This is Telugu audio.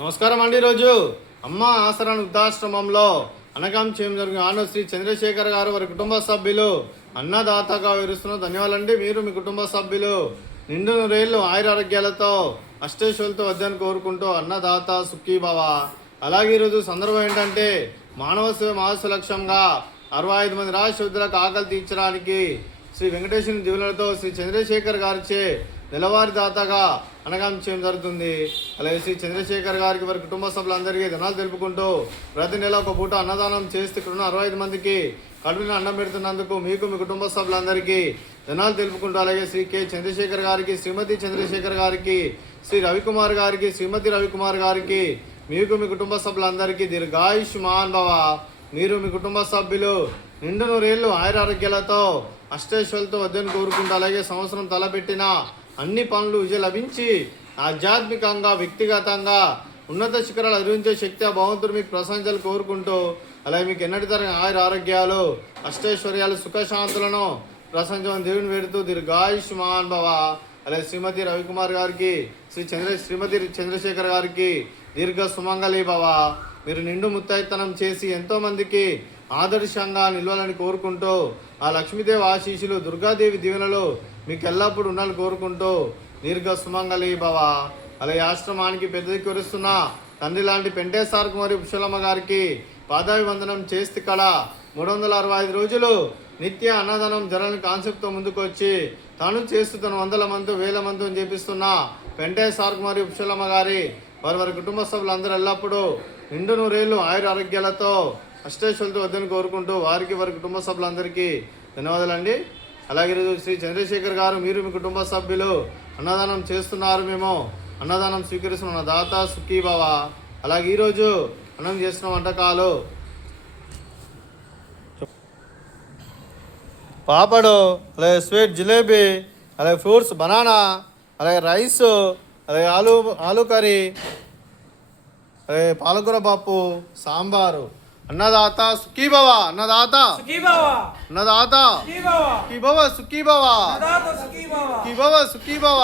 నమస్కారం అండి. ఈరోజు అమ్మ ఆసరా వృద్ధాశ్రమంలో అనకం చేయడం జరిగిన ఆనో శ్రీ చంద్రశేఖర్ గారు వారి కుటుంబ సభ్యులు అన్నదాతగా వివరిస్తున్న ధన్యవాదాలండి. మీరు మీ కుటుంబ సభ్యులు నిండు నూరేళ్లు ఆయురారోగ్యాలతో అష్టేశ్వరులతో వద్దని కోరుకుంటూ అన్నదాత సుఖీభవ. అలాగే ఈరోజు సందర్భం ఏంటంటే మానవ సేవ మహస్సు లక్ష్యంగా 65 మంది రాష్ట్ర వృద్ధులకు ఆకలి తీర్చడానికి శ్రీ వెంకటేశ్వర దీవులతో శ్రీ చంద్రశేఖర్ గారిచే నెలవారీ దాతగా అనగం చేయడం జరుగుతుంది. అలాగే శ్రీ చంద్రశేఖర్ గారికి వారి కుటుంబ సభ్యులందరికీ ధనాలు తెలుపుకుంటూ ప్రతి నెల ఒక పూట అన్నదానం చేస్తూ ఇక్కడున్న 65 మందికి కడుపున అన్నం పెడుతున్నందుకు మీకు మీ కుటుంబ సభ్యులందరికీ ధనాలు తెలుపుకుంటూ, అలాగే శ్రీ కె చంద్రశేఖర్ గారికి, శ్రీమతి చంద్రశేఖర్ గారికి, శ్రీ రవికుమార్ గారికి, శ్రీమతి రవికుమార్ గారికి, మీకు మీ కుటుంబ సభ్యులందరికీ దీర్ఘాయుష్మాన్ భవ. మీరు మీ కుటుంబ సభ్యులు నిండు నూరేళ్లు ఆయురారోగ్యాలతో అష్టేశ్వరులతో వద్దని కోరుకుంటూ, అలాగే సంవత్సరం తలపెట్టిన అన్ని పనులు విజయం లభించి ఆధ్యాత్మికంగా వ్యక్తిగతంగా ఉన్నత శిఖరాలు అధిరించే శక్తి ఆ భగవంతుడు మీకు ప్రశంసలు కోరుకుంటూ, అలాగే మీకు ఎన్నటి తరగని ఆరోగ్యాలు అష్టైశ్వర్యాలు సుఖశాంతులను ప్రశంసలను దేవుని వేడుతూ దీర్ఘాయుష్మాన్ భవ. అలాగే శ్రీమతి రవికుమార్ గారికి, శ్రీమతి చంద్రశేఖర్ గారికి దీర్ఘ సుమంగళి భవ. మీరు నిండు ముత్తైతనం చేసి ఎంతోమందికి ఆదర్శంగా నిలవాలని కోరుకుంటూ, ఆ లక్ష్మీదేవి ఆశీస్సులు దుర్గాదేవి దీవెనలు మీకు ఎల్లప్పుడూ ఉండాలని కోరుకుంటూ దీర్ఘ సుమంగళి భవ. అలాగే ఆశ్రమానికి పెద్ద కురుస్తున్న తండ్రి లాంటి పెంటేశ్వరకు మరియు పుష్పలమ్మ గారికి పాదాభివందనం చేస్తే ఇక్కడ 365 రోజులు నిత్య అన్నదానం జరగని కాన్సెప్ట్తో ముందుకు వచ్చి తాను చేస్తూ తను 100 మంది 1000 మంది అని చేపిస్తున్న పెంటేశ్వరకు మరియు పుష్పలమ్మ గారి వారి కుటుంబ సభ్యులందరూ ఎల్లప్పుడూ నిండు నూరేళ్లు ఆరోగ్యాలతో అష్టేశ్వరులతో వద్దని కోరుకుంటూ వారికి వారి కుటుంబ సభ్యులందరికీ ధన్యవాదాలండి. అలాగే ఈరోజు శ్రీ చంద్రశేఖర్ గారు మీరు మీ కుటుంబ సభ్యులు అన్నదానం చేస్తున్నారు, మేము అన్నదానం స్వీకరిస్తున్న దాత సుఖీభవ. అలాగే ఈరోజు అన్నం చేస్తున్న వంటకాలు పాపడు, అలాగే స్వీట్ జిలేబీ, అలాగే ఫ్రూట్స్ బనానా, అలాగే రైస్, అలాగే ఆలు కర్రీ, అలాగే పాలకూర పప్పు, సాంబారు. అన్నదాత సుఖీభవ. అన్నదాత అన్నదాత సుఖీభవ సుఖీభవ సుఖీభవ సుఖీభవ.